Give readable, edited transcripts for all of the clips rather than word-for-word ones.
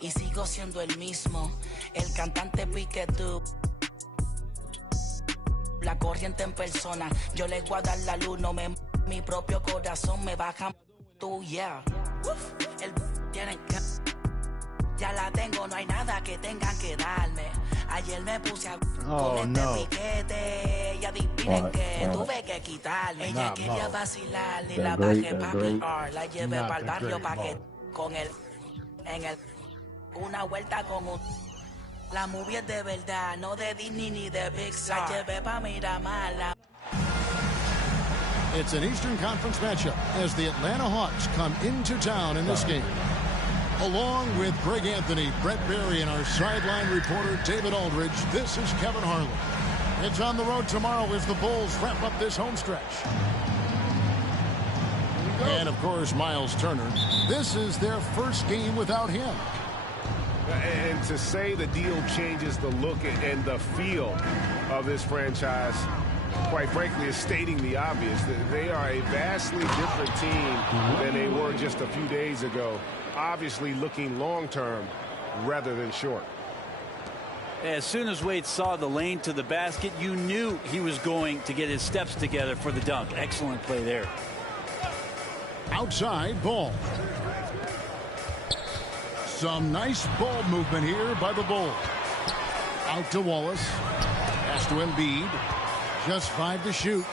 y sigo siendo el mismo. El cantante Piquetú, la corriente en persona. Yo le voy a dar la luz, no me mi propio corazón me baja tú, yeah. Uf, el tiene que ya la tengo, no hay nada que tengan que darme. Ayer me puse a con piquete y adivinen que tuve que quitarme. Ella quería vacilar y la bajé papi R. La llevé para el barrio pa' que con él en el una vuelta con un. La movie es de verdad, no de Disney ni de Pixar. La llevé pa' Miramar. It's an Eastern Conference matchup as the Atlanta Hawks come into town in this game. Along with Greg Anthony, Brett Berry, and our sideline reporter David Aldridge, this is Kevin Harlan. It's on the road tomorrow as the Bulls wrap up this home stretch. And, of course, Miles Turner. This is their first game without him. And to say the deal changes the look and the feel of this franchise, quite frankly, is stating the obvious. They are a vastly different team than they were just a few days ago. Obviously looking long-term rather than short. As soon as Wade saw the lane to the basket, you knew he was going to get his steps together for the dunk. Excellent play there. Outside ball. Some nice ball movement here by the Bulls. Out to Wallace. Pass to Embiid. Just 5 to shoot.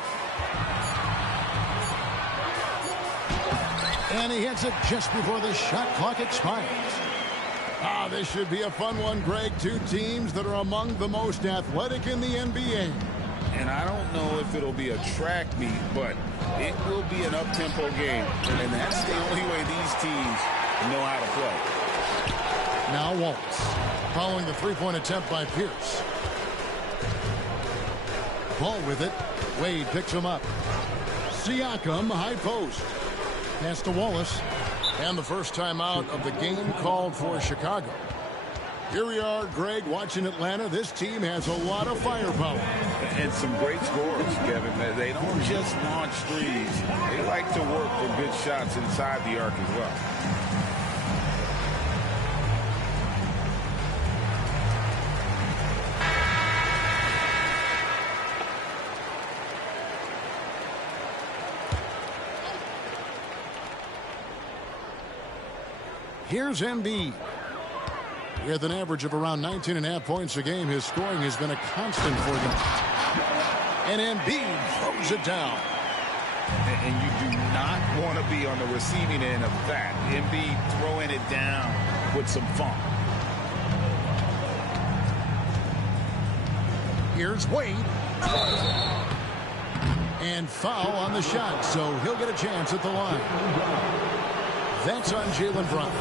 And he hits it just before the shot clock expires. This should be a fun one, Greg. Two teams that are among the most athletic in the NBA. And I don't know if it'll be a track meet, but it will be an up-tempo game. And that's the only way these teams know how to play. Now Wallace, following the three-point attempt by Pierce. Ball with it. Wade picks him up. Siakam, high post. Pass to Wallace. And the first time out of the game called for Chicago. Here we are, Greg, watching Atlanta. This team has a lot of firepower. And some great scores, Kevin. They don't just launch threes. They like to work for good shots inside the arc as well. Here's Embiid. With an average of around 19.5 points a game, his scoring has been a constant for them. And Embiid throws it down. And you do not want to be on the receiving end of that. Embiid throwing it down with some funk. Here's Wade. And foul on the shot, so he'll get a chance at the line. That's on Jaylen Brown.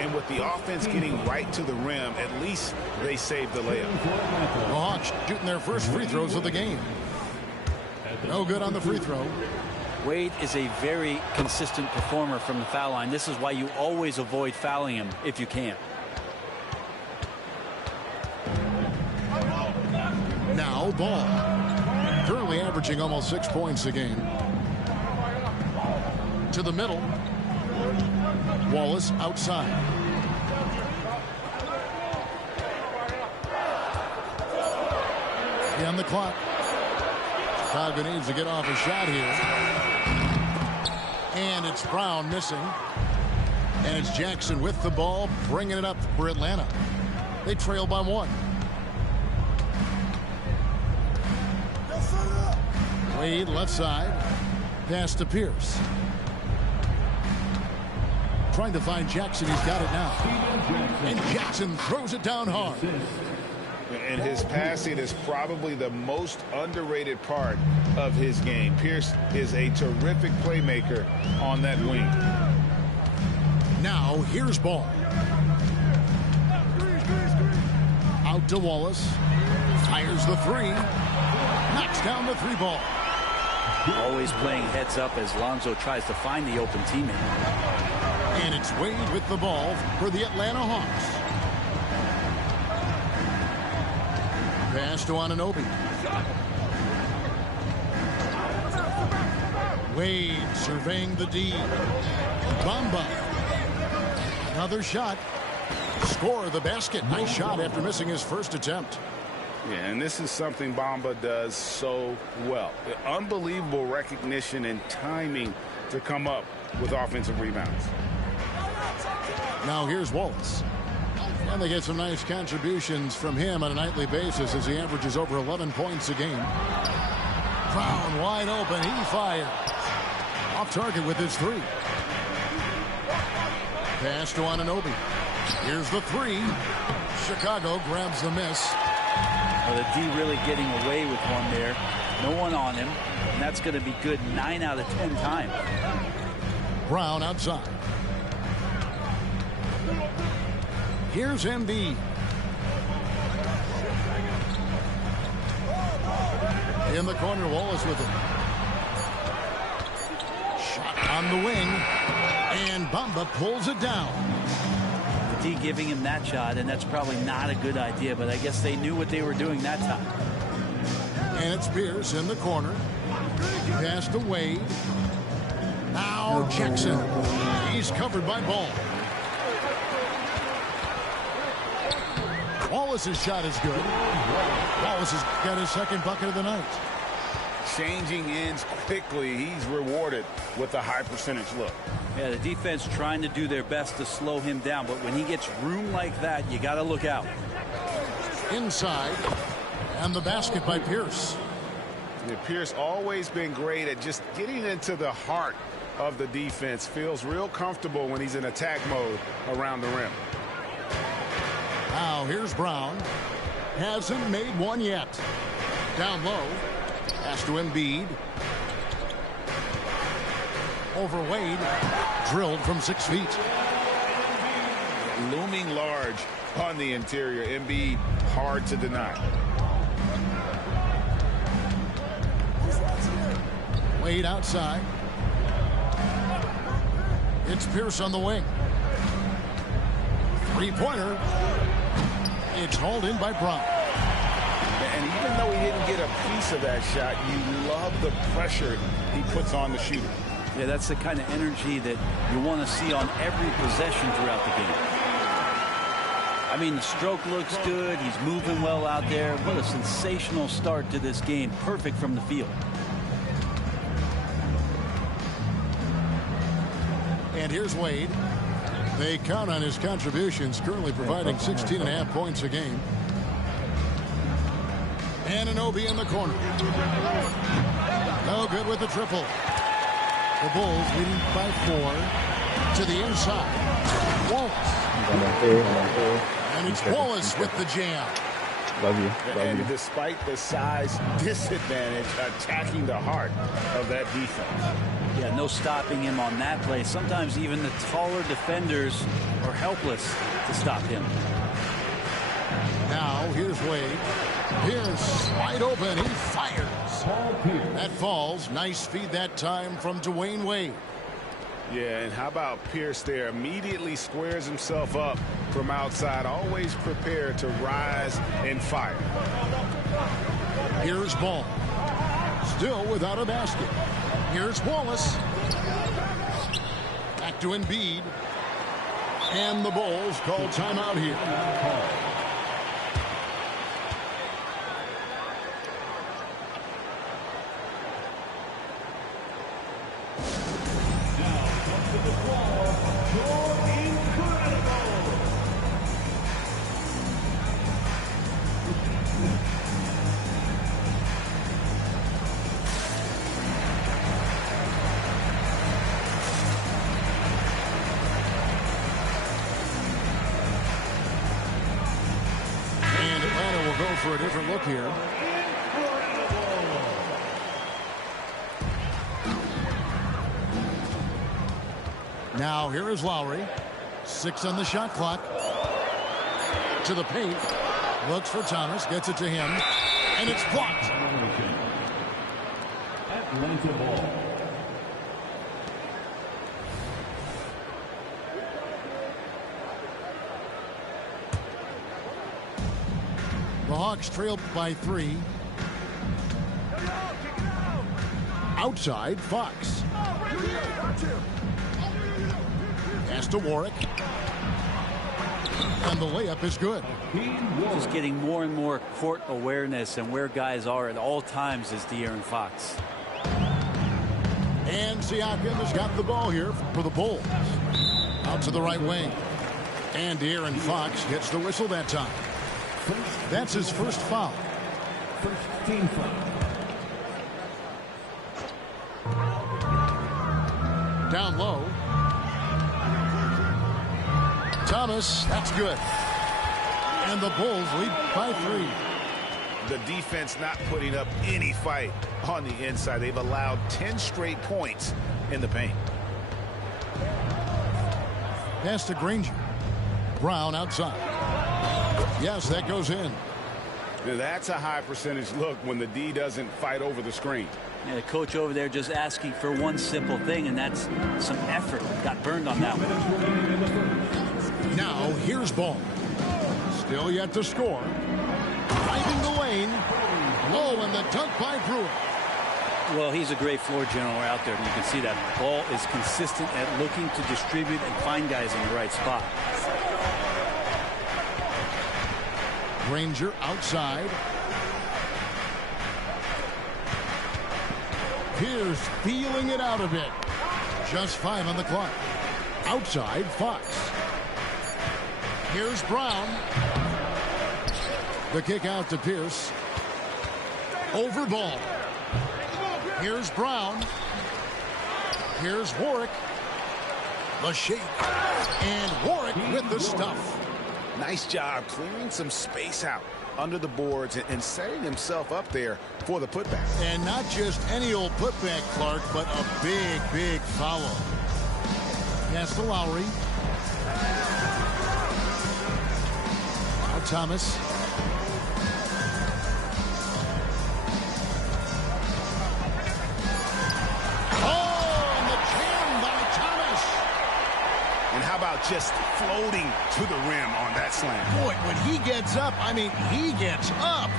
And with the offense getting right to the rim, at least they saved the layup. The Hawks shooting their first free throws of the game. No good on the free throw. Wade is a very consistent performer from the foul line. This is why you always avoid fouling him if you can. Now Ball. Currently averaging almost 6 points a game. To the middle. Wallace outside. On the clock. Chicago needs to get off a shot here. And it's Brown missing. And it's Jackson with the ball, bringing it up for Atlanta. They trail by 1. Wade left side. Pass to Pierce. Trying to find Jackson. He's got it now. And Jackson throws it down hard. And his passing is probably the most underrated part of his game. Pierce is a terrific playmaker on that wing. Now here's Ball. Out to Wallace. Fires the three. Knocks down the three ball. Always playing heads up as Lonzo tries to find the open teammate. And it's Wade with the ball for the Atlanta Hawks. Pass to Anunoby. Wade surveying the D. Bamba. Another shot. score the basket. Nice shot after missing his first attempt. Yeah, and this is something Bamba does so well. Unbelievable recognition and timing to come up with offensive rebounds. Now here's Wallace. And they get some nice contributions from him on a nightly basis as he averages over 11 points a game. Brown wide open. He fired. Off target with his three. Pass to Anunoby. Here's the three. Chicago grabs the miss. Well, the D really getting away with one there. No one on him. And that's going to be good 9 out of 10 times. Brown outside. Here's Embiid. In the corner, Wallace with it. Shot on the wing. And Bamba pulls it down. The D giving him that shot, and that's probably not a good idea, but I guess they knew what they were doing that time. And it's Pierce in the corner. Pass to Wade. Now Jackson. He's covered by Ball. Wallace's shot is good. Wallace has got his second bucket of the night. Changing ends quickly. He's rewarded with a high percentage look. Yeah, the defense trying to do their best to slow him down, but when he gets room like that, you got to look out. Inside. And the basket by Pierce. Yeah, Pierce always been great at just getting into the heart of the defense. Feels real comfortable when he's in attack mode around the rim. Now here's Brown. Hasn't made one yet. Down low. Pass to Embiid. Over Wade. Drilled from 6 feet. Looming large on the interior. Embiid hard to deny. Wade outside. It's Pierce on the wing. Three-pointer. It's hauled in by Brown. And even though he didn't get a piece of that shot, you love the pressure he puts on the shooter. Yeah, that's the kind of energy that you want to see on every possession throughout the game. I mean, the stroke looks good. He's moving well out there. What a sensational start to this game. Perfect from the field. And here's Wade. They count on his contributions, currently providing 16.5 points a game. Anunoby in the corner. No good with the triple. The Bulls leading by 4 to the inside. Wallace. And it's Wallace with the jam. Love you. And despite the size disadvantage, attacking the heart of that defense. Yeah, no stopping him on that play. Sometimes even the taller defenders are helpless to stop him. Now here's Wade. Pierce wide open. He fires. That falls. Nice feed that time from Dwayne Wade. Yeah, and how about Pierce there? Immediately squares himself up from outside. Always prepared to rise and fire. Here's Ball. Still without a basket. Here's Wallace. Back to Embiid. And the Bulls call timeout here. For a different look here. Now here is Lowry. 6 on the shot clock. To the paint. Looks for Thomas. Gets it to him. And it's blocked. Atlanta ball. The Hawks trailed by 3. Outside, Fox. Pass to Warwick. And the layup is good. Just getting more and more court awareness and where guys are at all times is De'Aaron Fox. And Siakam has got the ball here for the Bulls. Out to the right wing. And De'Aaron Fox gets the whistle that time. That's his first foul. First team foul. Down low. Thomas, that's good. And the Bulls lead by 3. The defense not putting up any fight on the inside. They've allowed 10 straight points in the paint. Pass to Granger. Brown outside. Yes, that goes in. That's a high percentage look when the D doesn't fight over the screen. Yeah, the coach over there just asking for one simple thing, and that's some effort. Got burned on that one. Now here's Ball. Still yet to score. Driving the lane. Oh, and the dunk by Brewer. Well, he's a great floor general out there, and you can see that Ball is consistent at looking to distribute and find guys in the right spot. Granger outside. Pierce feeling it out a bit. Just 5 on the clock. Outside, Fox. Here's Brown. The kick out to Pierce. Over Ball. Here's Brown. Here's Warwick. The shake. And Warwick with the stuff. Nice job clearing some space out under the boards and setting himself up there for the putback. And not just any old putback, Clark, but a big, big follow. Pass to Lowry. Now Thomas. How about just floating to the rim on that slam? Boy, when he gets up, I mean, he gets up.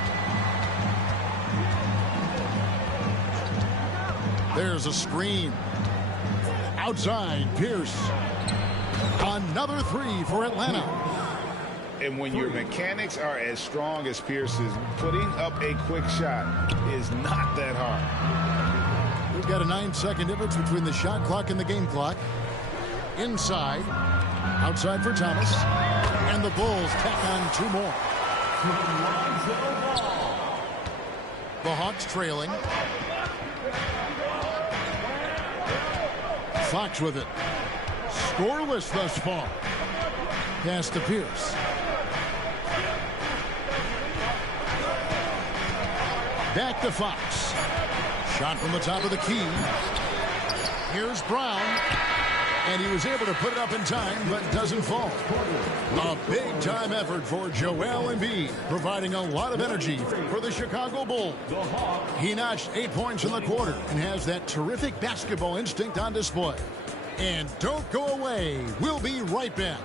There's a screen. Outside, Pierce. Another 3 for Atlanta. And when your mechanics are as strong as Pierce's, putting up a quick shot is not that hard. We've got a 9-second difference between the shot clock and the game clock. Inside, outside for Thomas, and the Bulls tack on 2 more. The Hawks trailing. Fox with it. Scoreless thus far. Pass to Pierce. Back to Fox. Shot from the top of the key. Here's Brown. And he was able to put it up in time, but doesn't fall. A big-time effort for Joel Embiid, providing a lot of energy for the Chicago Bulls. He notched 8 points in the quarter and has that terrific basketball instinct on display. And don't go away. We'll be right back.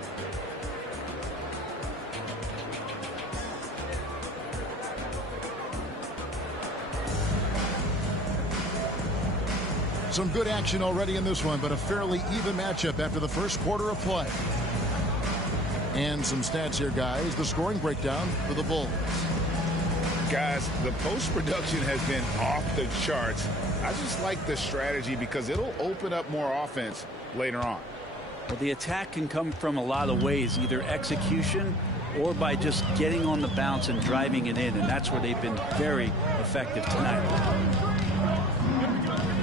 Some good action already in this one, but a fairly even matchup after the first quarter of play. And some stats here, guys. The scoring breakdown for the Bulls. Guys, the post-production has been off the charts. I just like the strategy because it'll open up more offense later on. Well, the attack can come from a lot of ways, either execution or by just getting on the bounce and driving it in, and that's where they've been very effective tonight.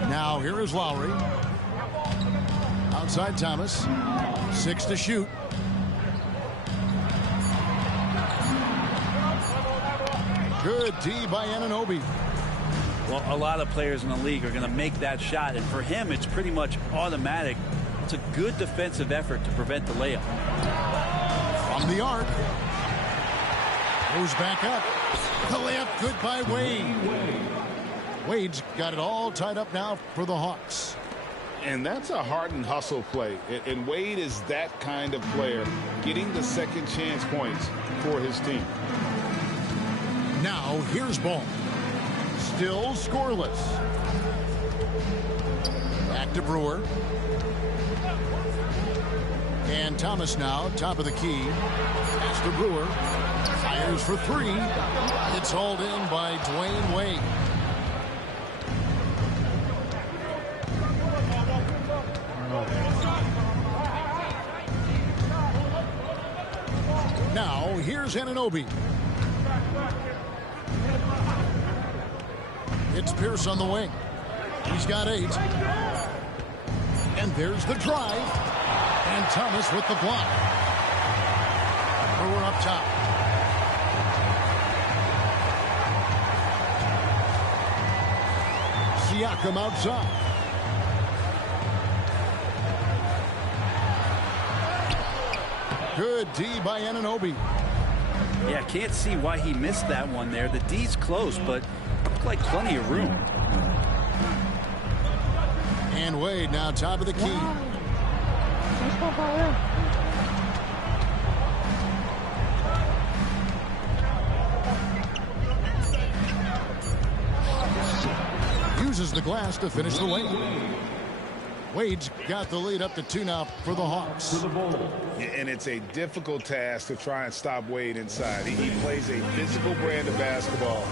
Now here is Lowry. Outside Thomas. 6 to shoot. Good D by Anunoby. Well, a lot of players in the league are going to make that shot, and for him, it's pretty much automatic. It's a good defensive effort to prevent the layup. From the arc. Goes back up. The layup good by Wade. Wade's got it all tied up now for the Hawks. And that's a hardened hustle play. And Wade is that kind of player, getting the second chance points for his team. Now here's Ball. Still scoreless. Back to Brewer. And Thomas now, top of the key. Pass to Brewer. Fires for three. It's hauled in by Dwayne Wade. Now, here's Anunoby. It's Pierce on the wing. He's got 8. And there's the drive. And Thomas with the block. Brewer up top. Siakam outside. Good D by Anunoby. Yeah, can't see why he missed that one there. The D's close, but looked like plenty of room. And Wade now top of the key. Uses the glass to finish the lane. Wade's got the lead up to 2 now for the Hawks. And it's a difficult task to try and stop Wade inside. He plays a physical brand of basketball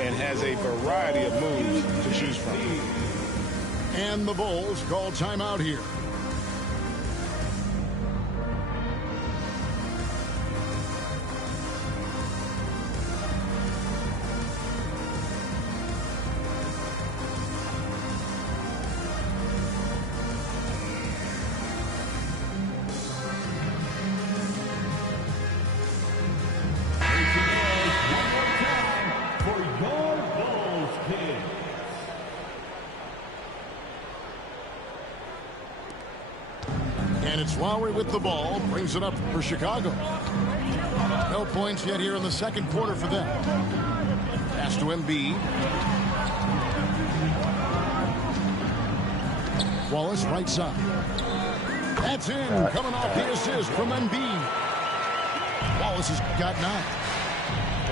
and has a variety of moves to choose from. And the Bulls call timeout here. And it's Lowry with the ball, brings it up for Chicago. No points yet here in the second quarter for them. Pass to Embiid. Wallace right side. That's in, coming off the assist from Embiid. Wallace has got 9.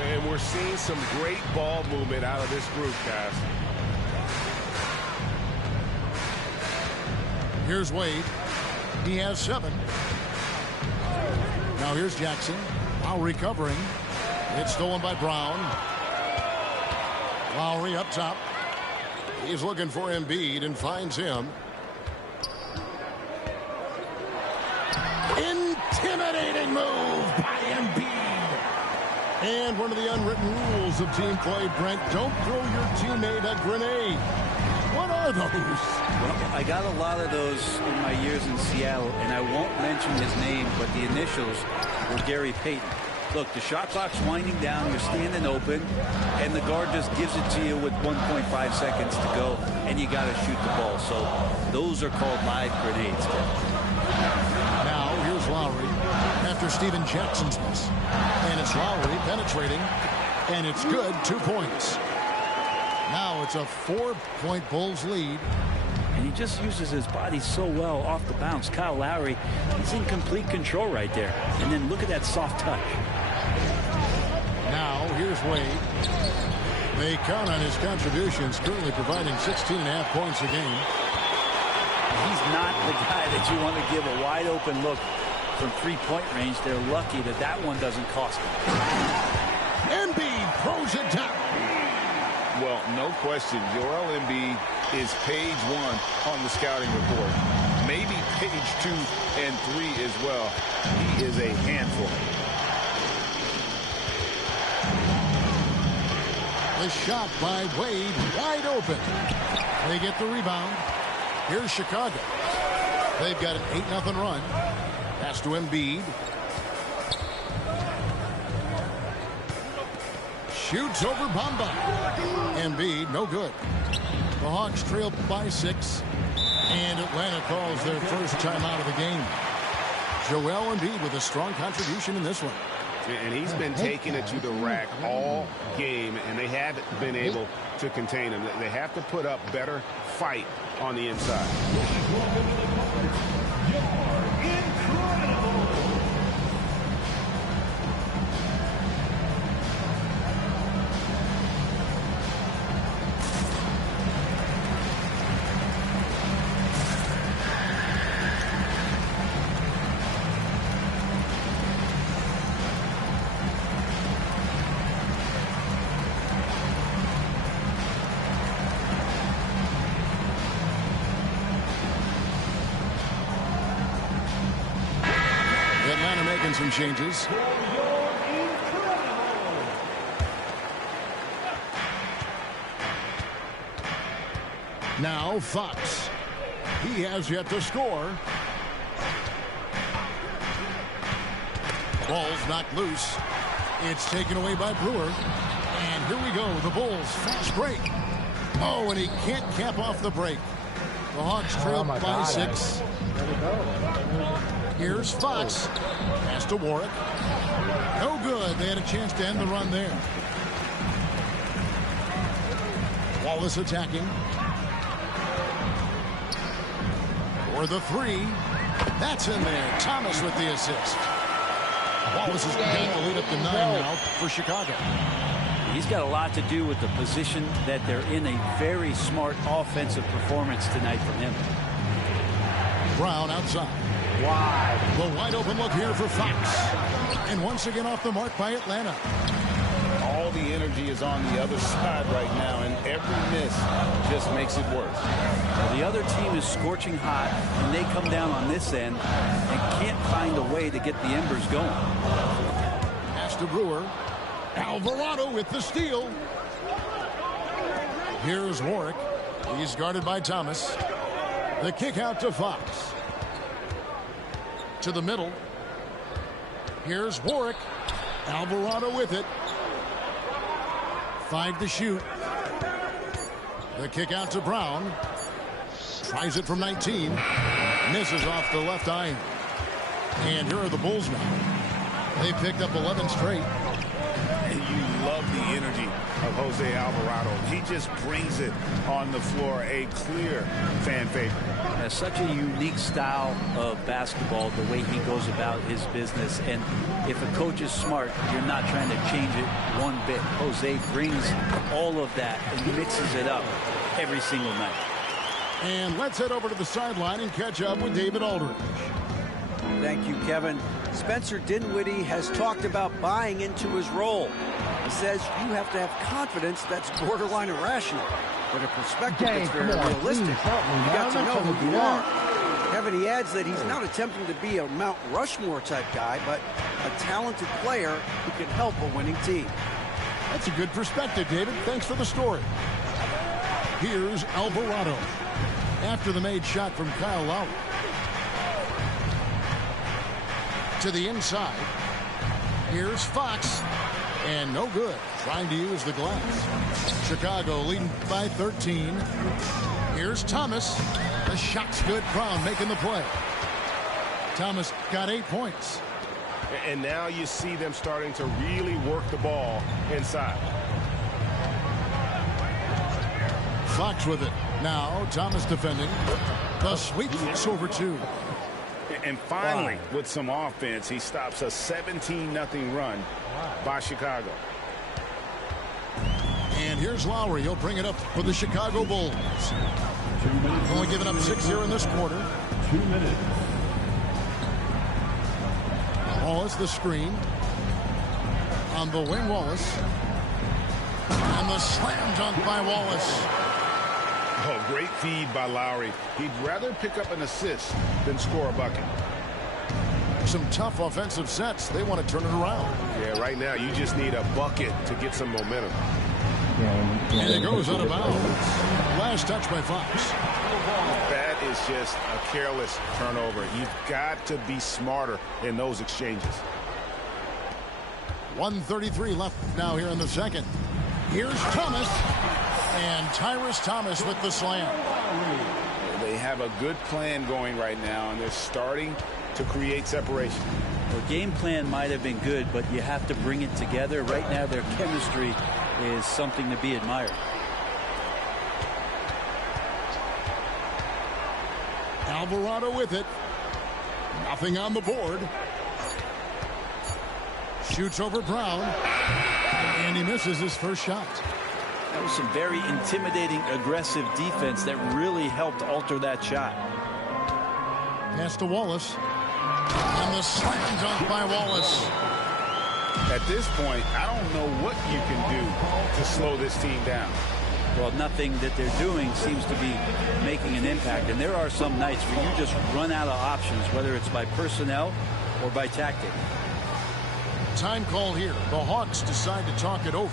And we're seeing some great ball movement out of this group, guys. Here's Wade. He has 7. Now here's Jackson. Lowry covering. It's stolen by Brown. Lowry up top. He's looking for Embiid and finds him. Intimidating move by Embiid. And one of the unwritten rules of team play, Brent, don't throw your teammate a grenade. What are those? Well, I got a lot of those in my years in Seattle, and I won't mention his name, but the initials were Gary Payton. Look, the shot clock's winding down, you're standing open, and the guard just gives it to you with 1.5 seconds to go, and you got to shoot the ball. So those are called live grenades. Now, here's Lowry after Steven Jackson's miss. And it's Lowry penetrating, and it's good, 2 points. Now it's a 4-point Bulls lead. And he just uses his body so well off the bounce. Kyle Lowry, he's in complete control right there. And then look at that soft touch. Now here's Wade. They count on his contributions, currently providing 16.5 points a game. He's not the guy that you want to give a wide open look from 3-point range. They're lucky that that one doesn't cost them. Embiid throws it down. Well, no question, Joel Embiid is page 1 on the scouting report. Maybe page 2 and 3 as well. He is a handful. The shot by Wade, wide open. They get the rebound. Here's Chicago. They've got an 8-0 run. Pass to Embiid. Shoots over Bamba. Embiid, no good. The Hawks trail by 6. And Atlanta calls their first timeout of the game. Joel Embiid with a strong contribution in this one. And he's been taking it to the rack all game, and they haven't been able to contain him. They have to put up better fight on the inside. making some changes. Now Fox. He has yet to score. Ball's knocked loose. It's taken away by Brewer. And here we go. The Bulls fast break. Oh, and he can't cap off the break. The Hawks trail by 6. Here's Fox. Pass to Warwick. No good. They had a chance to end the run there. Wallace attacking. For the 3. That's in there. Thomas with the assist. Wallace has got the lead up to 9 now for Chicago. He's got a lot to do with the position that they're in. A very smart offensive performance tonight from him. Brown outside. Wide. The wide open look here for Fox. And once again off the mark by Atlanta. All the energy is on the other side right now, and every miss just makes it worse. Well, the other team is scorching hot, and they come down on this end and can't find a way to get the embers going. Pass to Brewer. Alvarado with the steal. Here's Warwick. He's guarded by Thomas. The kick out to Fox. To the middle. Here's Warwick. Alvarado with it. 5 to shoot. The kick out to Brown. Tries it from 19. Misses off the left eye. And here are the Bulls now. They picked up 11 straight. And you love the energy of Jose Alvarado. He just brings it on the floor. A clear fan favorite. Has such a unique style of basketball, the way he goes about his business. And if a coach is smart, you're not trying to change it one bit. Jose brings all of that and mixes it up every single night. And let's head over to the sideline and catch up with David Aldridge. Thank you, Kevin. Spencer Dinwiddie has talked about buying into his role. He says you have to have confidence that's borderline irrational, but a perspective that's very realistic. You got to know who you are. Kevin, he adds that he's not attempting to be a Mount Rushmore type guy, but a talented player who can help a winning team. That's a good perspective, David. Thanks for the story. Here's Alvarado. After the made shot from Kyle Lowry. To the inside. Here's Fox. And no good. Trying to use the glass. Chicago leading by 13. Here's Thomas. The shot's good. Brown making the play. Thomas got 8 points. And now you see them starting to really work the ball inside. Fox with it. Now Thomas defending. The sweep is over 2. And finally, with some offense, he stops a 17-0 run by Chicago. And here's Lowry. He'll bring it up for the Chicago Bulls. Only giving up 6 here in this quarter. 2 minutes. Wallace the screen. On the wing, Wallace. And the slam dunk by Wallace. Oh, great feed by Lowry. He'd rather pick up an assist than score a bucket. Some tough offensive sets. They want to turn it around. Yeah, right now you just need a bucket to get some momentum. And it goes out of bounds. Last touch by Fox. That is just a careless turnover. You've got to be smarter in those exchanges. 1:33 left now here in the second. Here's Thomas. And Tyrus Thomas with the slam. They have a good plan going right now, and they're starting to create separation. The game plan might have been good, but you have to bring it together. Right now, their chemistry is something to be admired. Alvarado with it. Nothing on the board. Shoots over Brown. And he misses his first shot. That was some very intimidating, aggressive defense that really helped alter that shot. Pass to Wallace. And the slam dunk by Wallace. At this point, I don't know what you can do to slow this team down. Well, nothing that they're doing seems to be making an impact. And there are some nights where you just run out of options, whether it's by personnel or by tactic. Time call here. The Hawks decide to talk it over.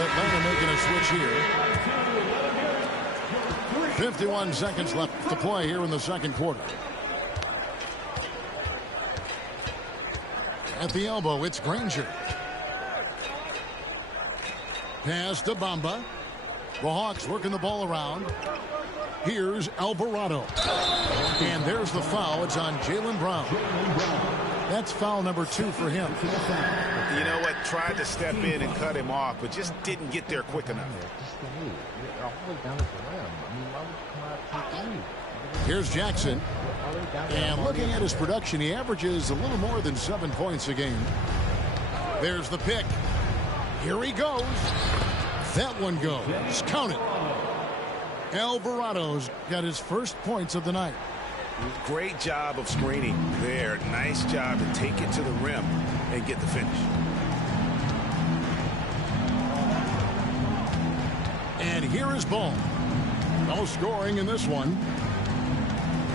Atlanta making a switch here. 51 seconds left to play here in the second quarter. At the elbow, it's Granger. Pass to Bamba. The Hawks working the ball around. Here's Alvarado. And there's the foul. It's on Jaylen Brown. That's foul number 2 for him. You know what? Tried to step in and cut him off, but just didn't get there quick enough. Here's Jackson. And looking at his production, he averages a little more than 7 points a game. There's the pick. Here he goes. That one goes. Count it. Alvarado's got his first points of the night. Great job of screening there. Nice job to take it to the rim and get the finish. And here is Ball. No scoring in this one.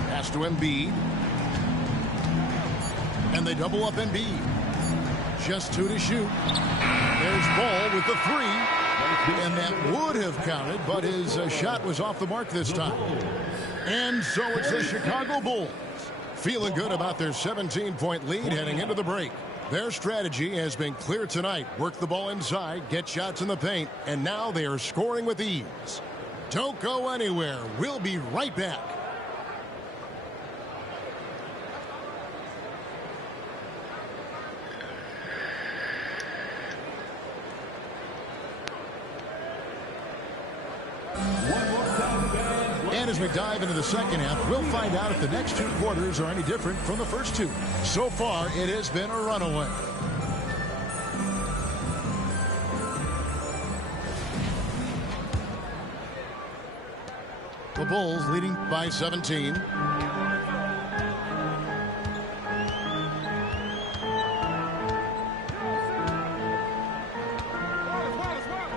Pass to Embiid. And they double up Embiid. Just 2 to shoot. There's Ball with the 3. And that would have counted, but his shot was off the mark this time. And so it's the Chicago Bulls feeling good about their 17-point lead heading into the break. Their strategy has been clear tonight. Work the ball inside, get shots in the paint, and now they are scoring with ease. Don't go anywhere. We'll be right back. And as we dive into the second half, we'll find out if the next 2 quarters are any different from the first 2. So far, it has been a runaway. The Bulls leading by 17.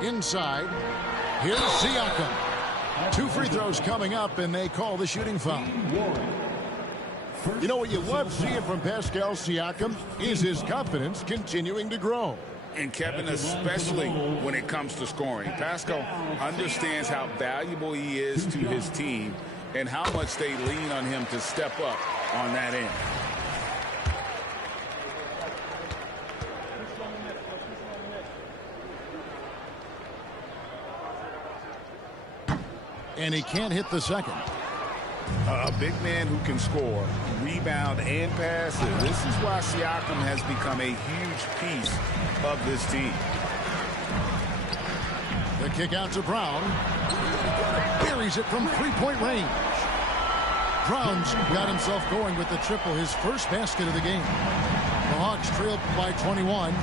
Inside, here's Siakam. 2 free throws coming up, and they call the shooting foul. You know what you love seeing from Pascal Siakam is his confidence continuing to grow. And Kevin, especially when it comes to scoring. Pascal understands how valuable he is to his team and how much they lean on him to step up on that end. And he can't hit the second. A big man who can score, rebound, and pass. This is why Siakam has become a huge piece of this team. The kick out to Brown. Buries it from 3-point range. Brown's got himself going with the triple, his first basket of the game. The Hawks trailed by 21.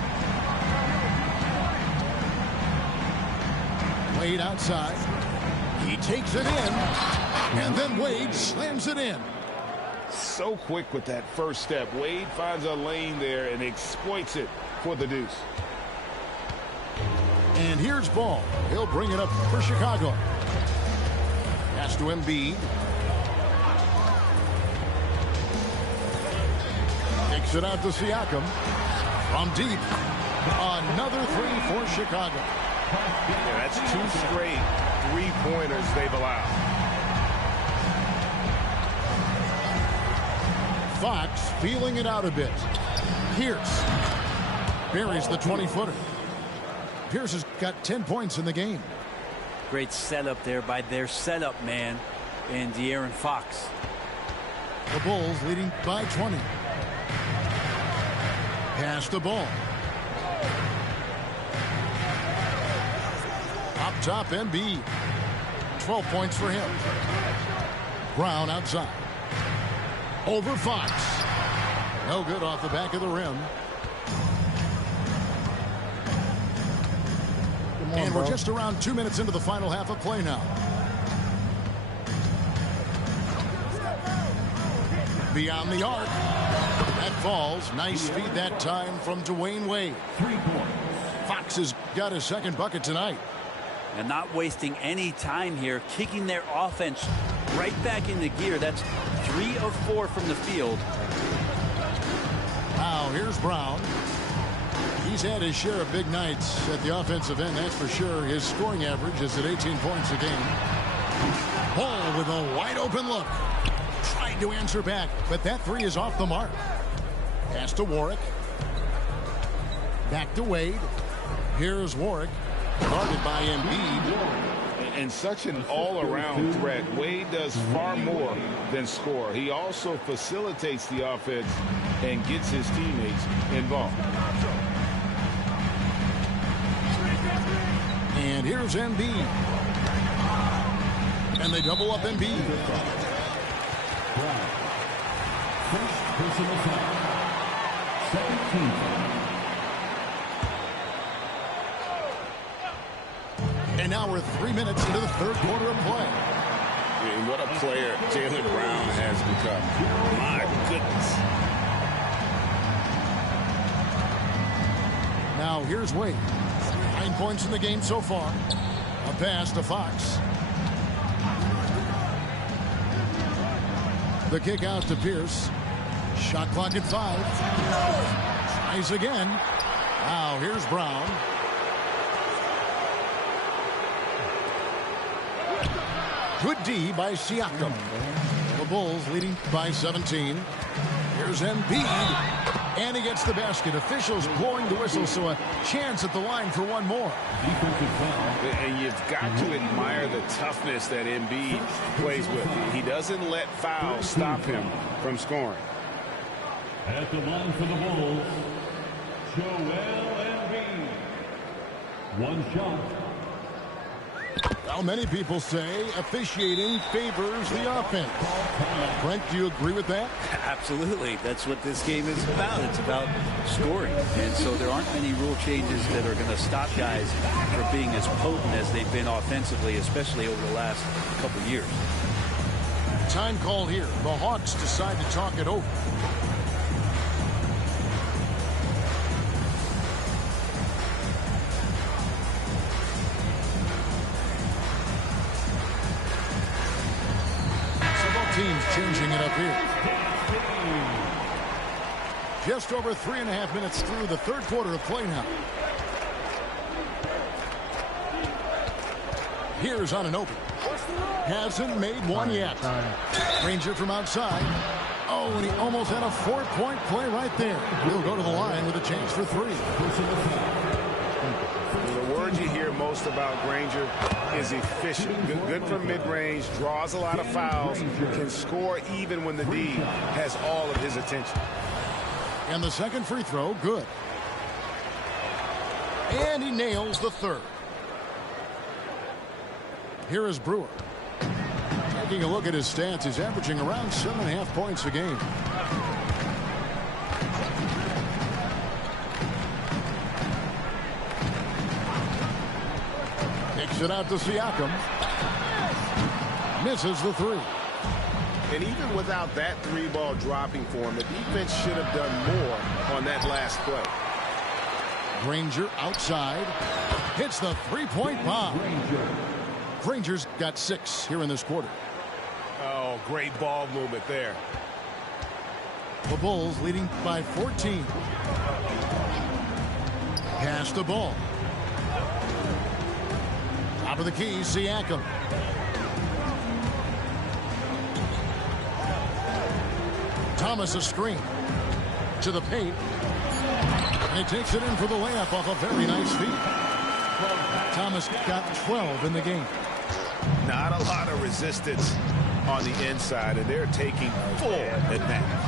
Wade outside. He takes it in, and then Wade slams it in. So quick with that first step. Wade finds a lane there and exploits it for the deuce. And here's Ball. He'll bring it up for Chicago. Pass to Embiid. Takes it out to Siakam. From deep. Another 3 for Chicago. Yeah, that's 2 straight 3-pointers they've allowed. Fox feeling it out a bit. Pierce. Buries the 20-footer. Pierce has got 10 points in the game. Great setup there by their setup man in De'Aaron Fox. The Bulls leading by 20. Pass the ball. Up top, Embiid. 12 points for him. Brown outside. Over Fox. No good off the back of the rim. And we're just around 2 minutes into the final half of play now. Beyond the arc. That falls. Nice feed that time from Dwayne Wade. 3 points. Fox has got his second bucket tonight. And not wasting any time here, kicking their offense right back into gear. That's 3 of 4 from the field. Now here's Brown. He's had his share of big nights at the offensive end, that's for sure. His scoring average is at 18 points a game. Ball with a wide open look. Tried to answer back, but that three is off the mark. Pass to Warwick. Back to Wade. Here's Warwick. Guarded by Embiid. And such an all-around threat. Wade does far more than score. He also facilitates the offense and gets his teammates involved. And here's Embiid. And they double up Embiid. Brown. First personal foul. Second team foul. And now we're 3 minutes into the third quarter of play. And what a player Jaylen Brown has become. My goodness. Now here's Wade. 9 points in the game so far. A pass to Fox. The kick out to Pierce. Shot clock at 5. Tries again. Now here's Brown. Good D by Siakam. The Bulls leading by 17. Here's Embiid. And he gets the basket. Officials blowing the whistle, so a chance at the line for one more. And you've got to admire the toughness that Embiid plays with. He doesn't let fouls stop him from scoring. At the line for the Bulls, Joel Embiid. One shot. Well, many people say officiating favors the offense. Brent, do you agree with that? Absolutely. That's what this game is about. It's about scoring. And so there aren't many rule changes that are going to stop guys from being as potent as they've been offensively, especially over the last couple of years. Time call here. The Hawks decide to talk it over. Teams changing it up here. Just over 3.5 minutes through the third quarter of play now. Here's on an open. Hasn't made one yet. Granger from outside. Oh, and he almost had a 4-point play right there. He'll go to the line with a chance for 3. The word you hear most about Granger is efficient. Good from mid-range, draws a lot of fouls, can score even when the D has all of his attention. And the second free throw, good. And he nails the third. Here is Brewer. Taking a look at his stats, he's averaging around 7.5 points a game. Kicks it out to Siakam. Misses the 3. And even without that 3-ball dropping for him, the defense should have done more on that last play. Granger outside. Hits the 3-point bomb. Granger's got 6 here in this quarter. Oh, great ball movement there. The Bulls leading by 14. Pass the ball. Top of the key, Siakam. Thomas a screen. To the paint. And he takes it in for the layup off a very nice feed. Thomas got 12 in the game. Not a lot of resistance on the inside, and they're taking full advantage.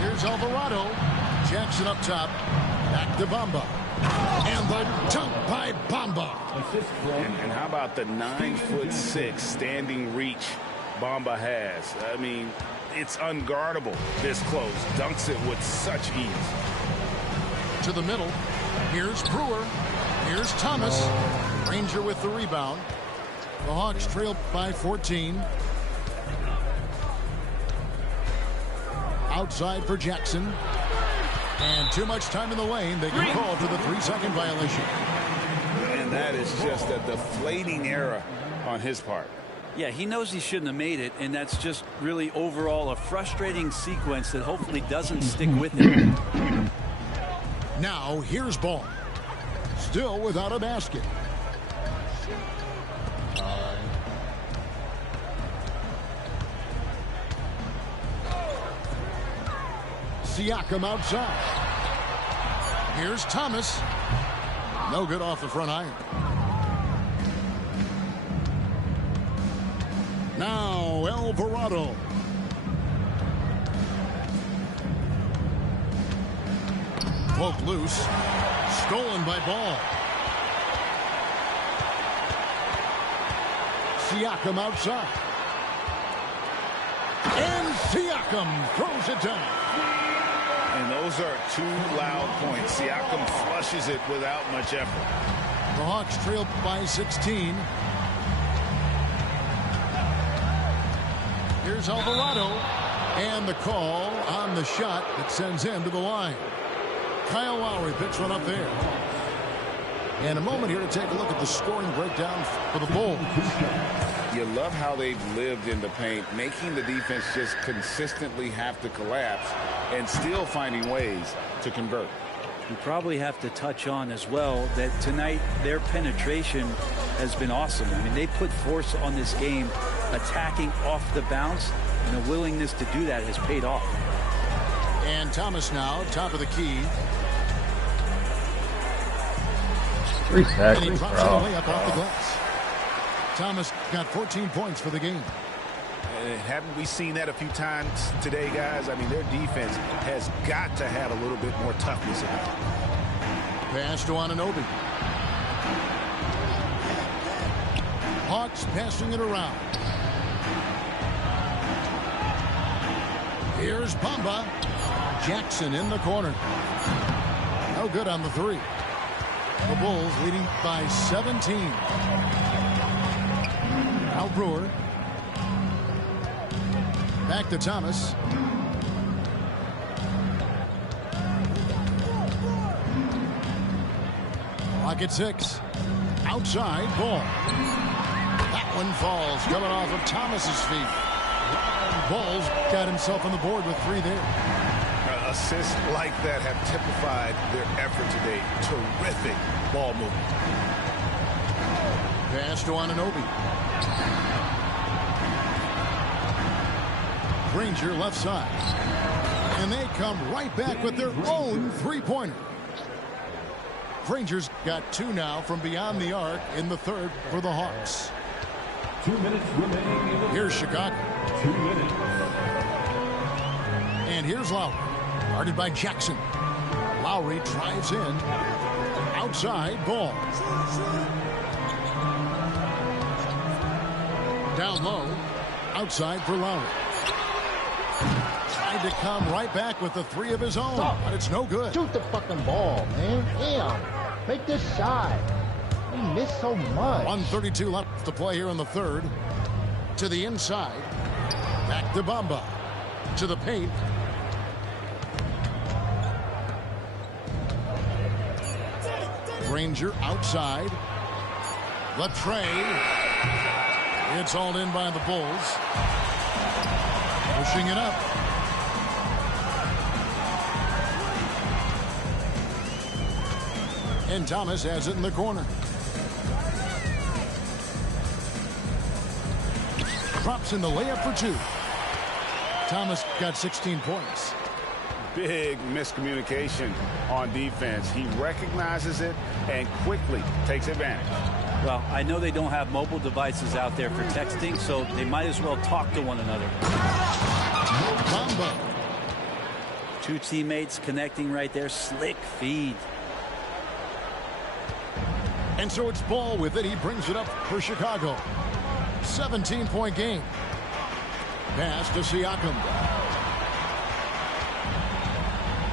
Here's Alvarado. Jackson up top. Back to Bamba. And the dunk by Bamba. And how about the 9'6" standing reach Bamba has? I mean, it's unguardable this close. Dunks it with such ease. To the middle. Here's Brewer. Here's Thomas. Ranger with the rebound. The Hawks trail by 14. Outside for Jackson. And too much time in the lane. They get called for the 3-second violation. And that is just a deflating error on his part. Yeah, he knows he shouldn't have made it, and that's just really overall a frustrating sequence that hopefully doesn't stick with him. Now here's Ball. Still without a basket. Siakam outside. Here's Thomas. No good off the front iron. Now Alvarado. Poke loose. Stolen by Ball. Siakam outside. And Siakam throws it down. And those are two loud points. Siakam flushes it without much effort. The Hawks trail by 16. Here's Alvarado. And the call on the shot that sends him to the line. Kyle Lowry picks one up there. And a moment here to take a look at the scoring breakdown for the Bulls. You love how they've lived in the paint, making the defense just consistently have to collapse and still finding ways to convert. You probably have to touch on as well that tonight their penetration has been awesome. I mean, they put force on this game, attacking off the bounce, and the willingness to do that has paid off. And Thomas now, top of the key. 3 And he seconds, drops bro. it away up off the glass. Thomas got 14 points for the game. Haven't we seen that a few times today, guys? I mean, their defense has got to have a little bit more toughness in it. Pass to Anunoby. Hawks passing it around. Here's Bamba. Jackson in the corner. No good on the three. The Bulls leading by 17. Now Brewer. Back to Thomas. Clock at 6. Outside Ball. That one falls coming off of Thomas's feet. Ball's got himself on the board with 3 there. Assists like that have typified their effort today. Terrific ball movement. Pass to Anunoby. Ranger left side. And they come right back with their own three-pointer. Rangers got 2 now from beyond the arc in the third for the Hawks. 2 minutes remaining in the Here's Chicago. 2 minutes. And here's Lowry. Guarded by Jackson. Lowry drives in. Outside Ball. Down low. Outside for Lowry. Tried to come right back with the 3 of his own, but it's no good. Shoot the fucking ball, man. Damn. Make this shot. You missed so much. 1:32 left to play here in the third. To the inside. Back to Bamba. To the paint. Ranger outside. Latrey. It's hauled in by the Bulls. Pushing it up. And Thomas has it in the corner. Drops in the layup for 2. Thomas got 16 points. big miscommunication on defense. He recognizes it and quickly takes advantage. Well, I know they don't have mobile devices out there for texting, so they might as well talk to one another. Bamba. Two teammates connecting right there. Slick feed. And so it's Ball with it. He brings it up for Chicago. 17-point game. Pass to Siakam.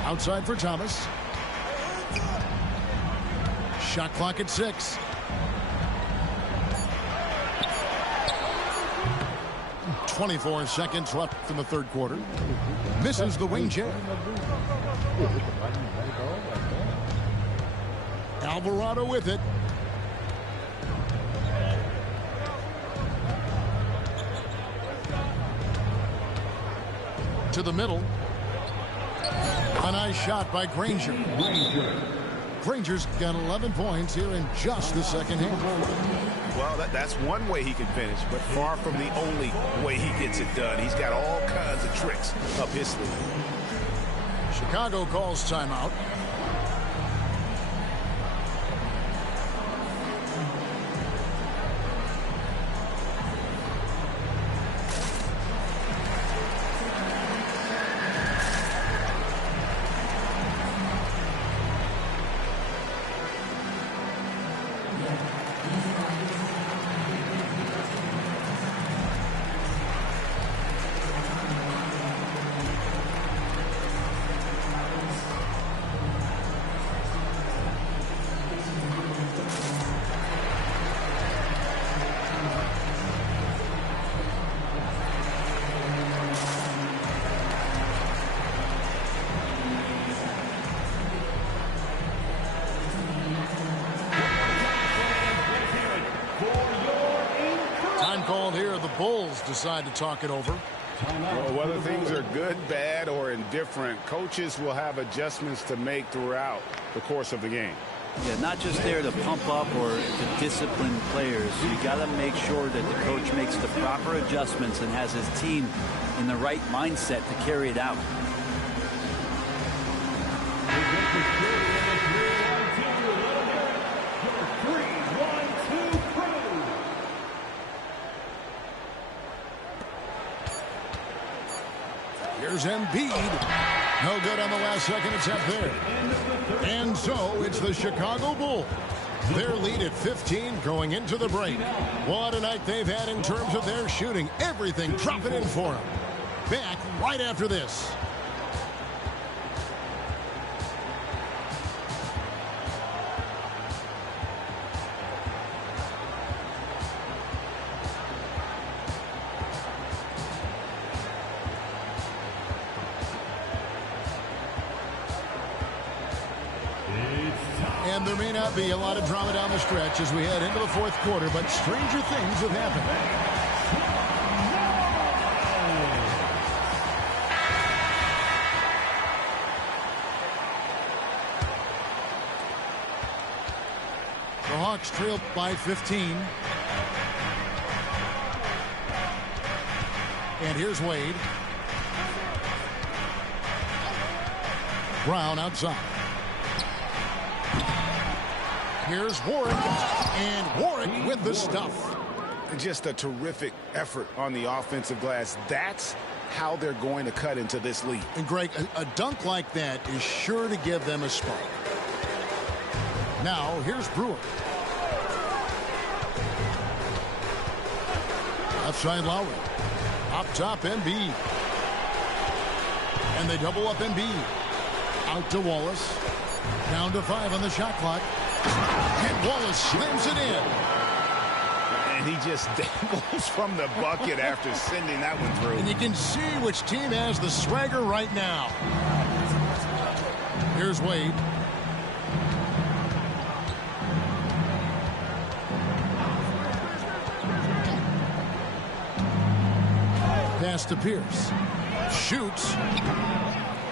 Outside for Thomas. Shot clock at 6. .24 seconds left in the third quarter. Misses the wing jam. Alvarado with it. To the middle. A nice shot by Granger. Granger's got 11 points here in just the second half. Well, that's one way he can finish, but far from the only way he gets it done. He's got all kinds of tricks up his sleeve. Chicago calls timeout. Called here, the Bulls decide to talk it over. Well, whether things are good, bad, or indifferent, coaches will have adjustments to make throughout the course of the game. Yeah, not just there to pump up or to discipline players. You got to make sure that the coach makes the proper adjustments and has his team in the right mindset to carry it out. Here's Embiid. No good on the last second attempt there. And so it's the Chicago Bulls. Their lead at 15 going into the break. What a night they've had in terms of their shooting. Everything dropping in for them. Back right after this. And there may not be a lot of drama down the stretch as we head into the fourth quarter, but stranger things have happened. The Hawks trail by 15. And here's Wade. Brown outside. Here's Warwick, and Warwick with the stuff. Just a terrific effort on the offensive glass. That's how they're going to cut into this lead. And Greg, a dunk like that is sure to give them a spark. Now, here's Brewer. Left side Lowry. Up top, Embiid. And they double up Embiid. Out to Wallace. Down to 5 on the shot clock. And Wallace slams it in. And he just dangles from the bucket after sending that one through. And you can see which team has the swagger right now. Here's Wade. Pass to Pierce. Shoots.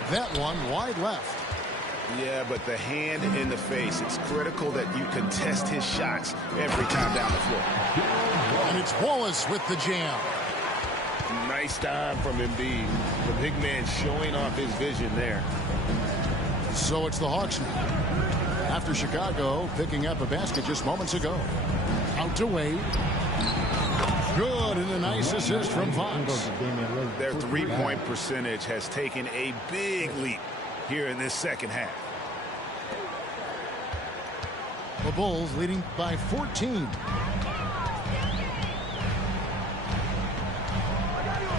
That one wide left. Yeah, but the hand in the face, it's critical that you contest his shots every time down the floor. And it's Wallace with the jam. Nice time from Embiid. The big man showing off his vision there. So it's the Hawks now. After Chicago picking up a basket just moments ago. Out to Wade. Good, and a nice assist from Fox. Their three-point percentage has taken a big leap here in this second half. The Bulls leading by 14.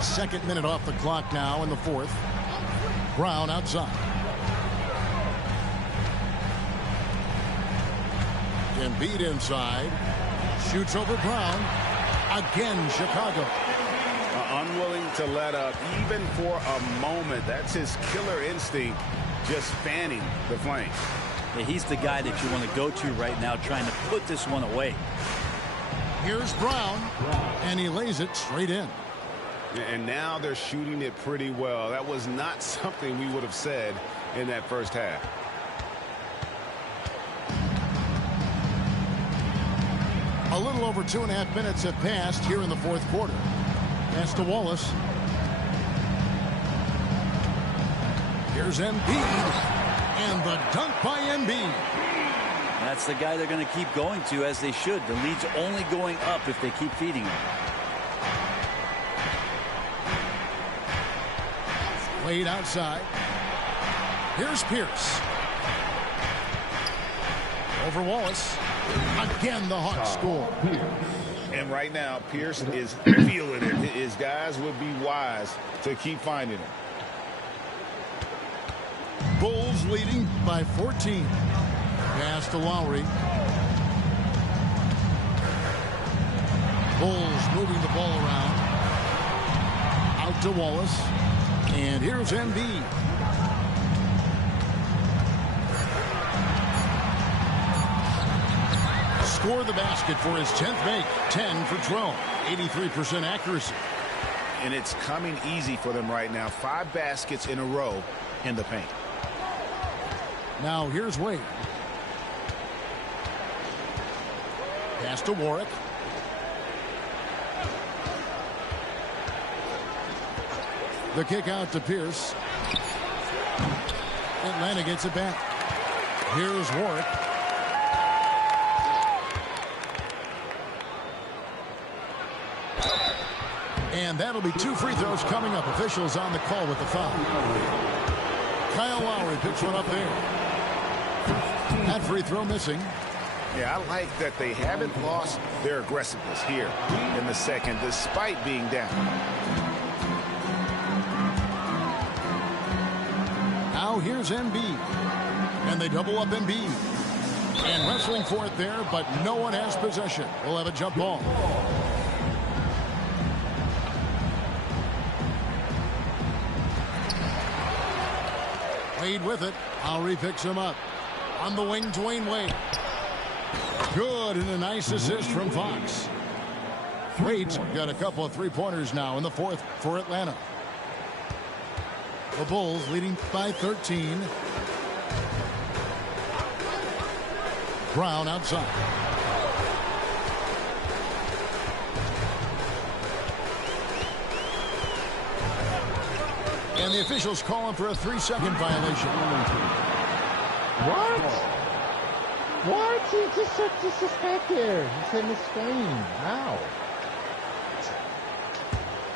Second minute off the clock now in the fourth. Brown outside. Embiid inside. Shoots over Brown. Again, Chicago. Unwilling to let up even for a moment. That's his killer instinct, just fanning the flames. Yeah, he's the guy that you want to go to right now, trying to put this one away. Here's Brown, and he lays it straight in. And now they're shooting it pretty well. That was not something we would have said in that first half. A little over 2.5 minutes have passed here in the fourth quarter. Pass to Wallace. Here's Embiid. And the dunk by Embiid. That's the guy they're going to keep going to, as they should. The lead's only going up if they keep feeding him. Wade outside. Here's Pierce. Over Wallace. Again, the Hawks score. And right now, Pierce is feeling it. His guys would be wise to keep finding him. Bulls leading by 14. Pass to Lowry. Bulls moving the ball around. Out to Wallace. And here's Embiid. Score the basket for his 10th make. 10 for 12. 83% accuracy. And it's coming easy for them right now. 5 baskets in a row in the paint. Now here's Wade. Pass to Warwick. The kick out to Pierce. Atlanta gets it back. Here's Warwick. And that'll be 2 free throws coming up. Officials on the call with the foul. Kyle Lowry picks one up there. That free throw missing. Yeah, I like that they haven't lost their aggressiveness here in the second, despite being down. Now here's Embiid. And they double up Embiid. And wrestling for it there, but no one has possession. We'll have a jump ball. Wade with it. Lowry picks him up. On the wing, Dwayne Wade. Good, and a nice assist from Fox. Wade's got a couple of three-pointers now in the fourth for Atlanta. The Bulls leading by 13. Brown outside. And the officials calling for a 3-second violation. What? What? He just took disrespect here. He's in the screen. How?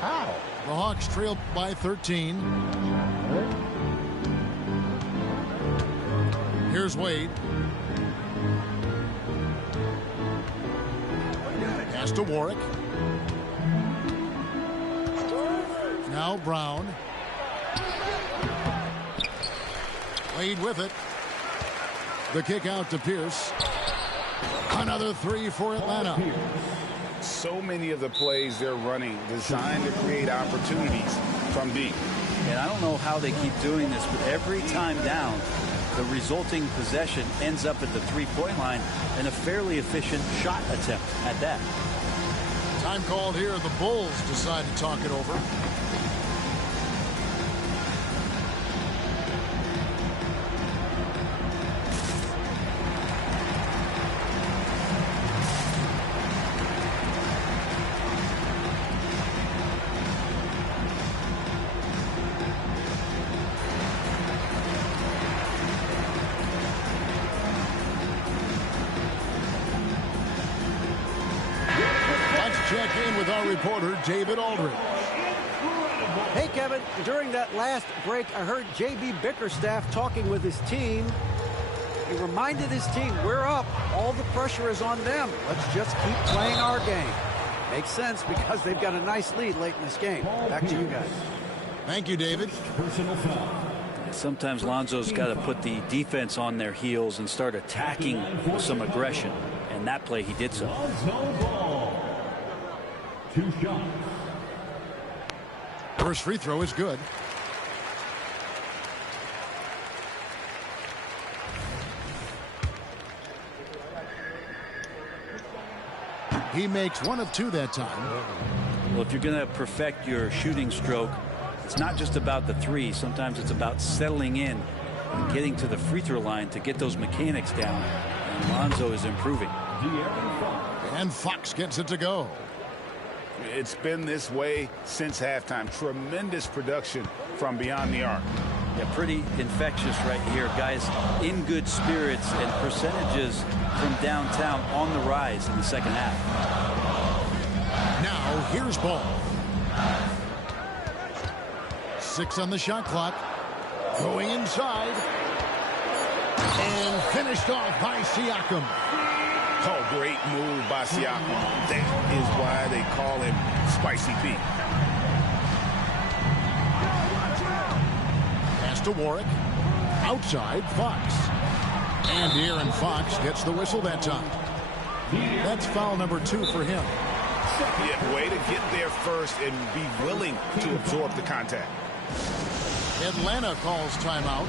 How? The Hawks trail by 13. Here's Wade. Pass to Warwick. Now Brown. Wade with it. The kick out to Pierce. Another 3 for Atlanta. So many of the plays they're running designed to create opportunities from deep. And I don't know how they keep doing this, but every time down, the resulting possession ends up at the three-point line and a fairly efficient shot attempt at that. Time called here. The Bulls decide to talk it over. check in with our reporter, David Aldridge. Hey, Kevin. During that last break, I heard J.B. Bickerstaff talking with his team. He reminded his team, we're up. All the pressure is on them. Let's just keep playing our game. Makes sense because they've got a nice lead late in this game. Back to you guys. Thank you, David. Personal foul. Sometimes Lonzo's got to put the defense on their heels and start attacking with some aggression. And that play, he did so. Lonzo Ball. 2 shots. First free throw is good. He makes 1 of 2 that time. Well, if you're going to perfect your shooting stroke, it's not just about the three. Sometimes it's about settling in and getting to the free throw line to get those mechanics down. And Lonzo is improving. And Fox gets it to go. It's been this way since halftime. Tremendous production from beyond the arc. Yeah, pretty infectious right here. Guys in good spirits and percentages from downtown on the rise in the second half. Now here's Ball. 6 on the shot clock. Going inside. And finished off by Siakam. Oh, great move by Siakam. That is why they call him Spicy Pete. Pass to Warwick. Outside, Fox. And De'Aaron Fox gets the whistle that time. That's foul number 2 for him. Yeah, way to get there first and be willing to absorb the contact. Atlanta calls timeout.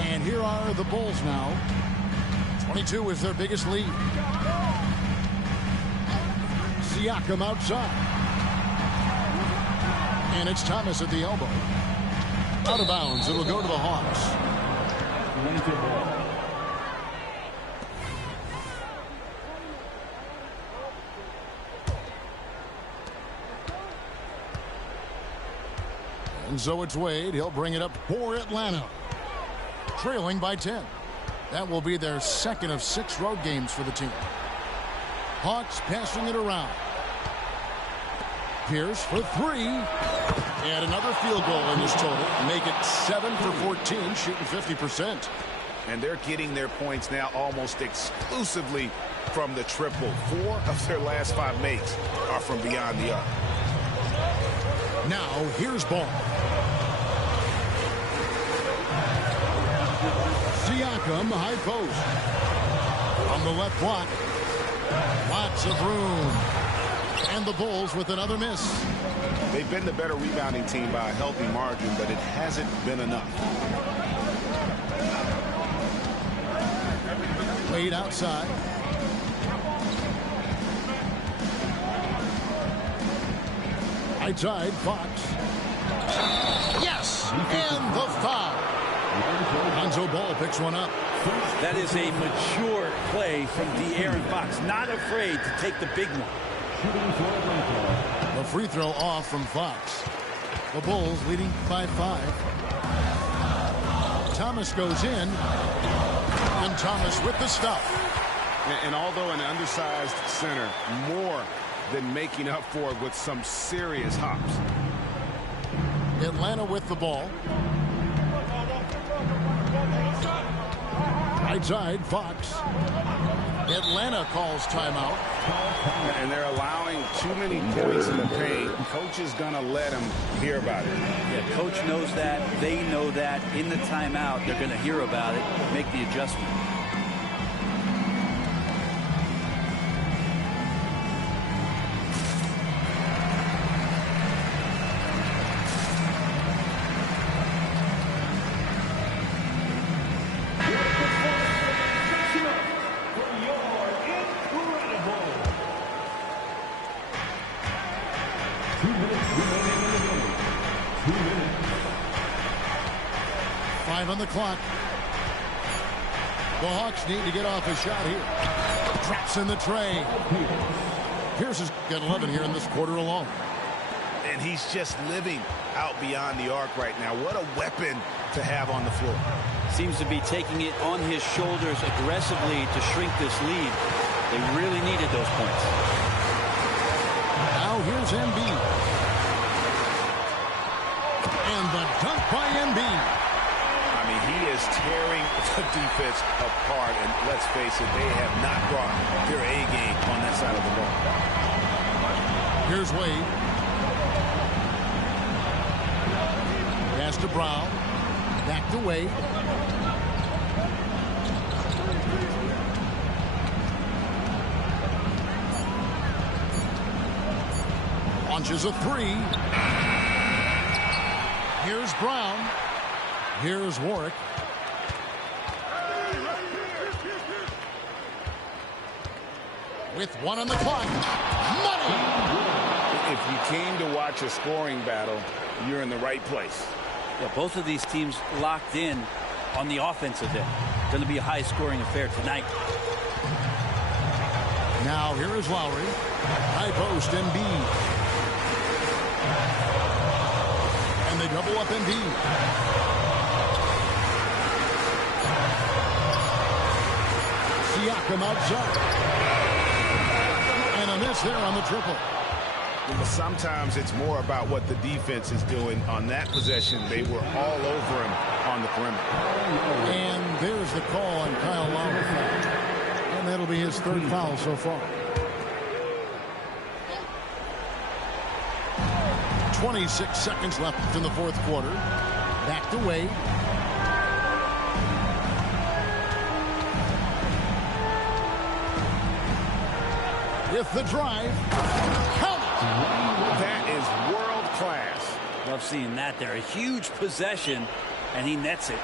And here are the Bulls now. 22 is their biggest lead. Siakam outside. And it's Thomas at the elbow. Out of bounds. It'll go to the Hawks. And so it's Wade. He'll bring it up for Atlanta. Trailing by 10. That will be their second of 6 road games for the team. Hawks passing it around. Pierce for 3. And another field goal in this total. Make it 7 for 14, shooting 50%. And they're getting their points now almost exclusively from the triple. 4 of their last 5 makes are from beyond the arc. Now here's Ball. Siakam, high post. On the left block. Lots of room. And the Bulls with another miss. They've been the better rebounding team by a healthy margin, but it hasn't been enough. Wade outside. Outside, Fox. Yes! And the foul. Lonzo Ball picks one up. That is a mature play from De'Aaron Fox. Not afraid to take the big one. The free throw off from Fox. The Bulls leading by 5. Thomas goes in. And Thomas with the stop. And although an undersized center, more than making up for it with some serious hops. Atlanta with the ball. Right side, Fox. Atlanta calls timeout. And they're allowing too many points in the paint. Coach is going to let them hear about it. Yeah, coach knows that. They know that. In the timeout, they're going to hear about it, make the adjustment. 5 on the clock. The Hawks need to get off a shot here. Drops in the tray. Pierce has got 11 here in this quarter alone. And he's just living out beyond the arc right now. What a weapon to have on the floor. Seems to be taking it on his shoulders aggressively to shrink this lead. They really needed those points. Now here's Embiid. And the dunk by Embiid. I mean, he is tearing the defense apart. And let's face it, they have not brought their A game on that side of the ball. Here's Wade. Pass to Brown. Back to Wade. Launches a three. Here's Brown. Here's Warwick. With 1 on the clock. Money! If you came to watch a scoring battle, you're in the right place. Yeah, both of these teams locked in on the offensive end. Going to be a high-scoring affair tonight. Now here is Lowry. High post Embiid. And they double up Embiid. Siakam outside. And a miss there on the triple. Sometimes it's more about what the defense is doing. On that possession, they were all over him on the perimeter. And there's the call on Kyle Lowry. And that'll be his 3rd foul so far. 26 seconds left in the 4th quarter. Back to Wade. With the drive. Count. That is world class. Love seeing that there. A huge possession, and he nets it.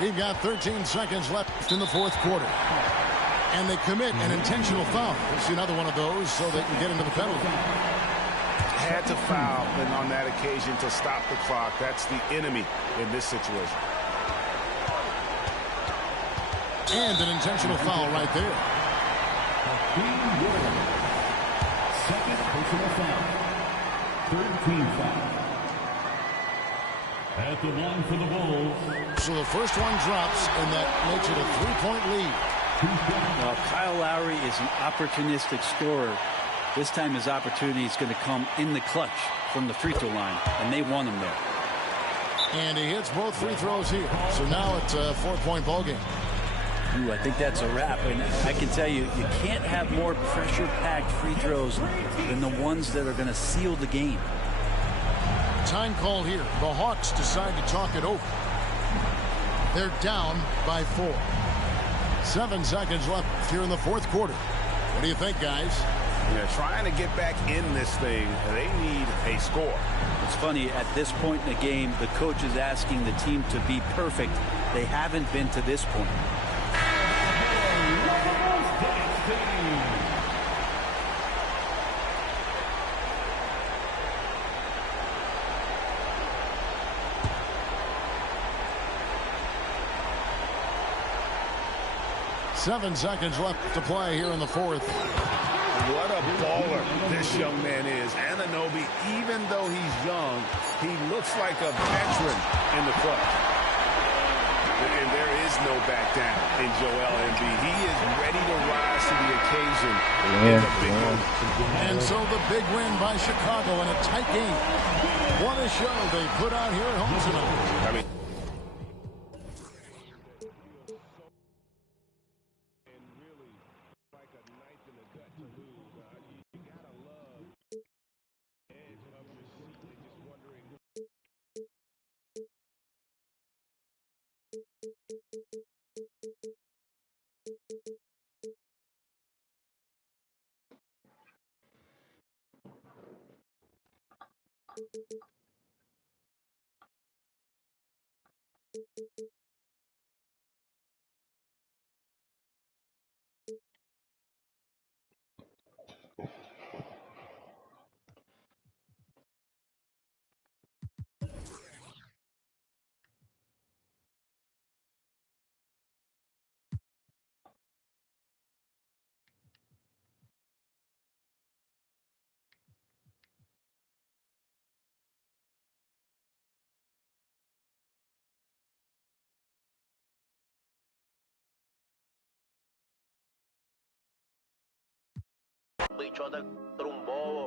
We've got 13 seconds left in the 4th quarter. And they commit an intentional foul. We'll see another one of those so they can get into the penalty. Had to foul, and on that occasion to stop the clock. That's the enemy in this situation. And an intentional foul right there. Second personal foul. 13 foul. At the line for the Bulls. So the first one drops, and that makes it a 3-point lead. Well, Kyle Lowry is an opportunistic scorer. This time his opportunity is going to come in the clutch from the free throw line, and they want him there. And he hits both free throws here. So now it's a 4-point ball game. Ooh, I think that's a wrap. And I can tell you, you can't have more pressure-packed free throws than the ones that are going to seal the game. Time call here. The Hawks decide to talk it over. They're down by 4. 7 seconds left here in the 4th quarter. What do you think, guys? Yeah, trying to get back in this thing, they need a score. It's funny, at this point in the game, the coach is asking the team to be perfect. They haven't been to this point. Seven seconds left to play here in the 4th. What a baller this young man is. Anunoby, even though he's young, he looks like a veteran in the clutch. And there is no back down in Joel Embiid. He is ready to rise to the occasion. And so the big win by Chicago in a tight game. What a show they put out here at home tonight. I mean, bicho de un bobo.